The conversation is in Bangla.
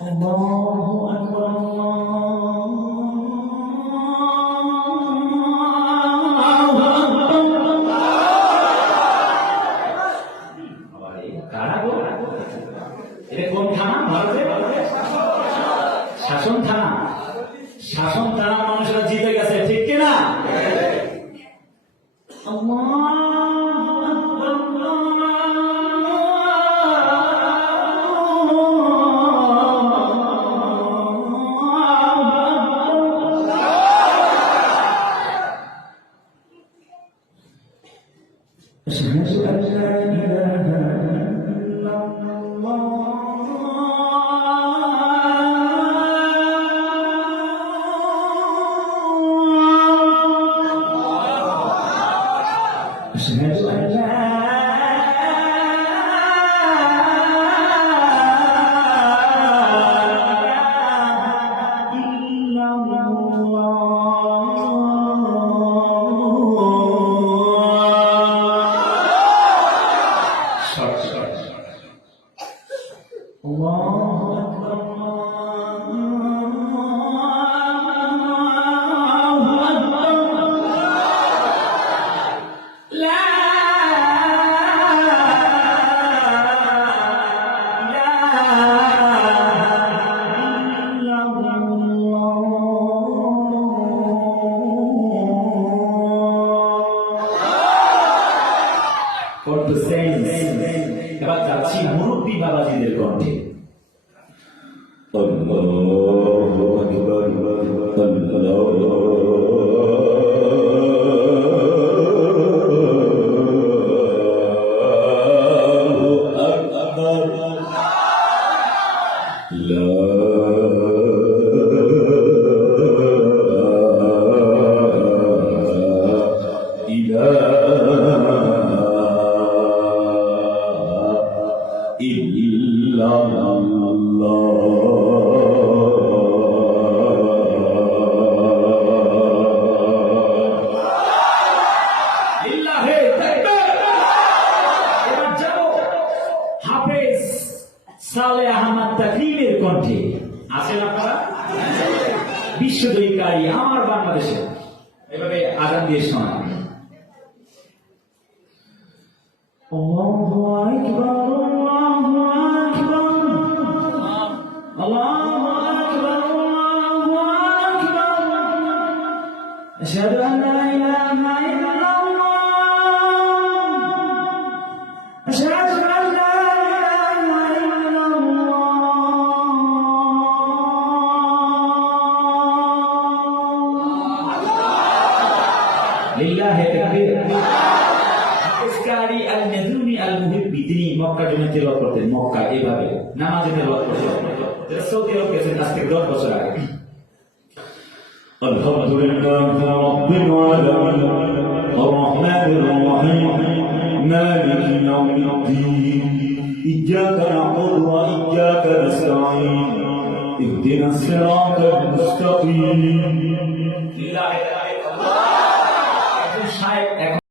الله أكبر শাসন থানা মানুষরা জিতে গেছে, ঠিক কিনা? أشهد أن لا إله إلا الله এবার যাচ্ছি মুরব্বী বাবাজিদের কণ্ঠে। আল্লাহু আকবার সালেহ আহমদ তাকলিমের কণ্ঠে আছেন আপনারা? বিশ্বজয়ীকারী আমার বাংলাদেশে এভাবে আজান দিয়ে শোনান। আল্লাহু আকবার আল্লাহু আকবার আল্লাহু আকবার আল্লাহু আকবার আশহাদু আন লা ইলাহা ইল্লাল্লাহ আশহাদু আন লা লিল্লাহি তাকবীর। হাফেজকারী আল-নাজুমি আল-মুহিব্বি তিনি মক্কা জমিনে তেলাওয়াত করতেন, মক্কা এইভাবে নামাজে তেলাওয়াত করতেন। সৌদি আরব গেছেন আজ থেকে 10 বছর আগে। আলহামদুলিল্লাহি রাব্বিল আলামিন আর-রাহমানির রাহিম মালিকি ইয়াউমিদ্দিন ইয়্যাকা না'বুদু ওয়া ইয়্যাকা নাস্তাঈন ইহদিনাস সিরাতাল মুস্তাকিম। লিল্লাহি